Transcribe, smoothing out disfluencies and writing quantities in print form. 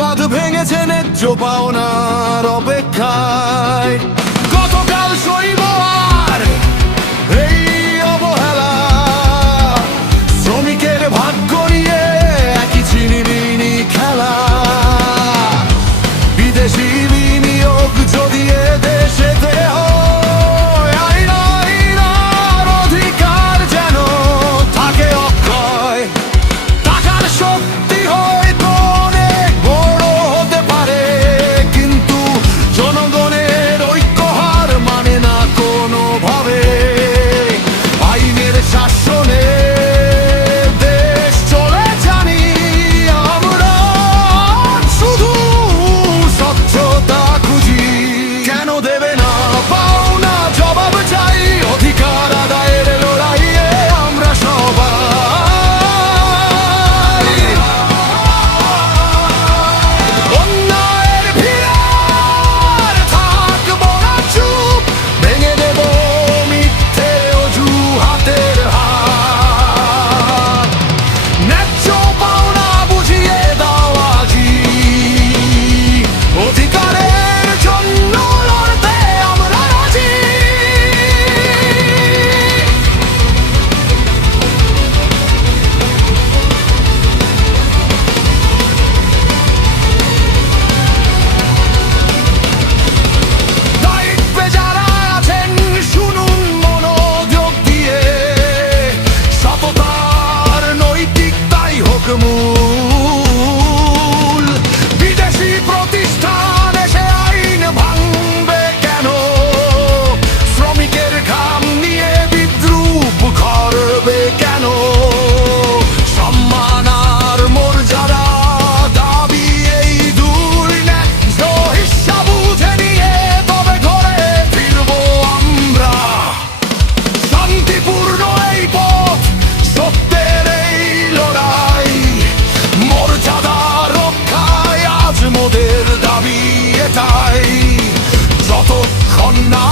বাঁধ ভেঙেছে ন্যায্য পাওনার অপেক্ষায়। গতকাল সইব আর এই অবহেলা, শ্রমিকের ভাগ্য নিয়ে একই ছিনিমিনি খেলা। বিদেশি বিনিয়োগ যদি এ দেশেতে হয়, আইনার অধিকার যেন থাকে অক্ষয়। টাকার শক্তি হয়তো অনেক বড় হতে পারে, কিন্তু জনগণের ঐক্য হার মানে না কোনোভাবে। আইনের শাসনে দেশ চলে জানি আমরা, শুধু স্বচ্ছতা খুঁজি। কেন দেবে না পাওনা জবাব চাই, অধিকার আদায়ের লড়াইয়ে আমরা সবাই। অন্যায়ের ভিড়ে আর থাকবো না চুপ, ভেঙে দেব মিথ্যে অজুহাতের হাত। ন্যায্য পাওনা বুঝিয়ে দাও আজই, অধিকারের জন্য লড়তে আমরা রাজি। দায়িত্বে যারা আছেন শুনুন মনোযোগ দিয়ে, সততার নৈতিকতাই হোক মূল। বিদেশি প্রতিষ্ঠান এসে আইন ভাঙবে কেন, শ্রমিকের ঘাম নিয়ে বিদ্রুপ করবে কেন। সম্মান আর মর্যাদা দাবি এই দুই, ন্যায্য হিসাব বুঝে নিয়ে তবে ঘরে ফিরবো আমরা। শান্তিপূর্ণ এই পথ, সত্যের এই লড়াই, মর্যাদা রক্ষায় আজ মোদের দাবি এটাই। যতক্ষণ না